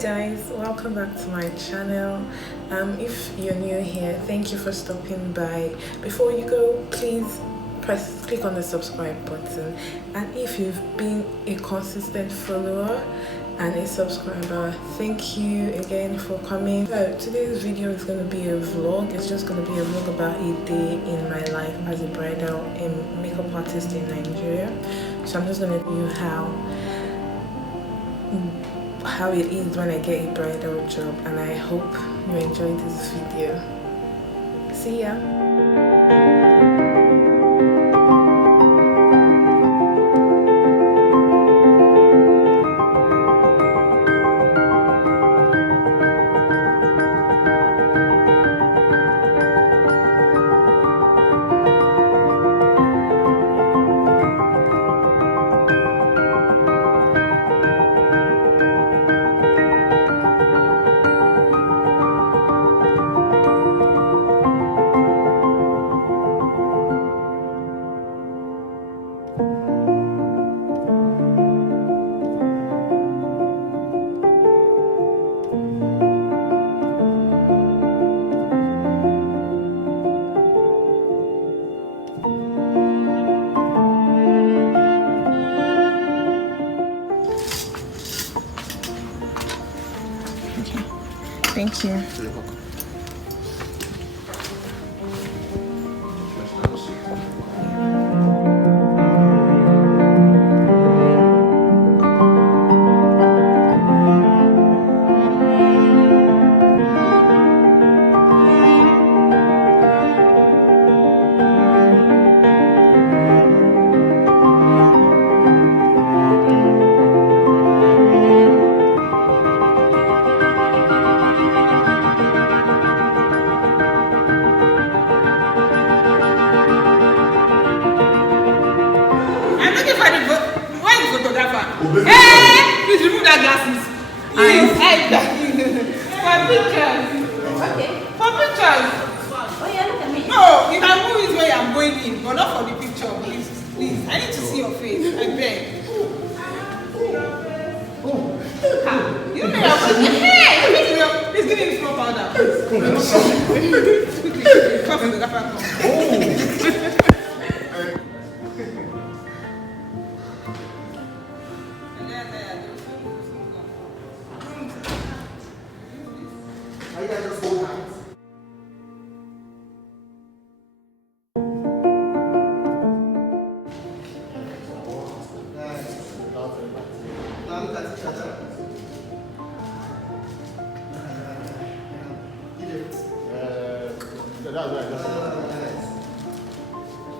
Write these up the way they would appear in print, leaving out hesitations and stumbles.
guys, welcome back to my channel. If you're new here, thank you for stopping by. Before you go, please click on the subscribe button, and if you've been a consistent follower and a subscriber, thank you again for coming. So today's video is going to be a vlog. It's just going to be a vlog about a day in my life as a bridal and makeup artist in Nigeria. So I'm just going to tell you how it is when I get a bridal job, and I hope you enjoy this video. See ya. Thank you. You're welcome. Hey! Please remove that glasses. For pictures. Okay. For pictures. Oh yeah, look at me. No, you can move it where I'm going in, but not for the picture, please. Please. I need to see your face. I beg. You don't know your face. Hey! Please give me the floor powder. Quickly. Come from the gaffer.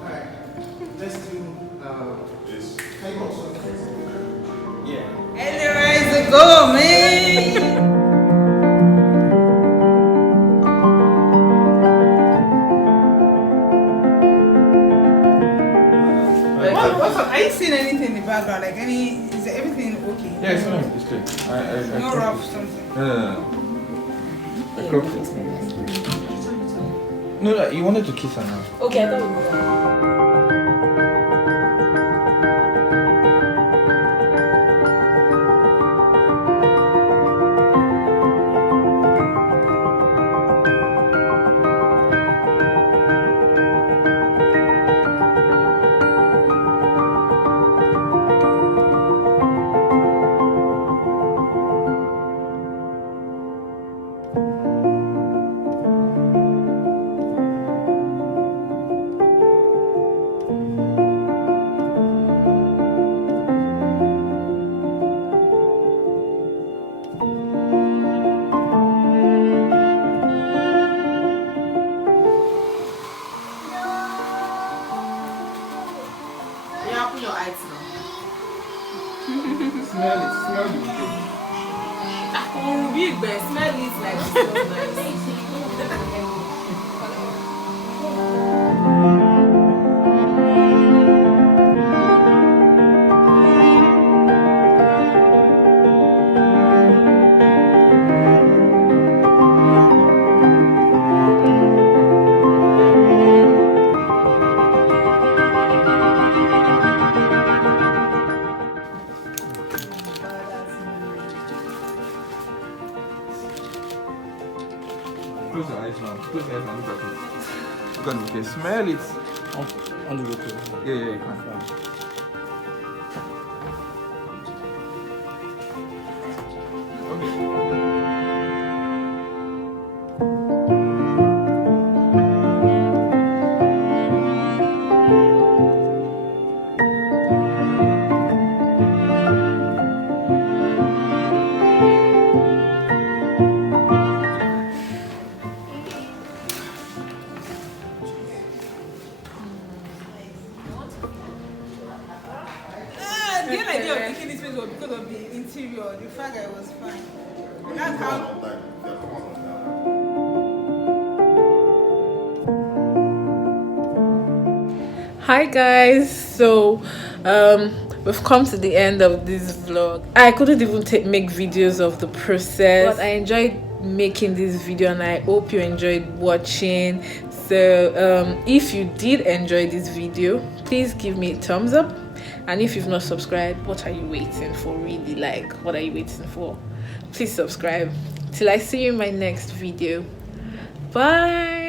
Alright, let's do this. Yeah. Anyways, go, man. What's up? Are you seeing anything in the background? Like is everything okay? Yeah, it's fine. It's good. I No rough something. No. No, you wanted to kiss her now. Okay, I thought we were. Open your eyes now. Smell it. Smell it. Oh, big bear. Smell it like it smells nice. Close your eyes now. Close your eyes and look at it. Look at the face. Smell it. On the go. Yeah, you can. The idea of taking this place was because of the interior, the fact that it was fine. And that's how. Hi guys, so we've come to the end of this vlog. I couldn't even make videos of the process, but I enjoyed making this video and I hope you enjoyed watching. So if you did enjoy this video, please give me a thumbs up, and if you've not subscribed, what are you waiting for? Really, like, what are you waiting for? Please subscribe. Till I see you in my next video. Bye.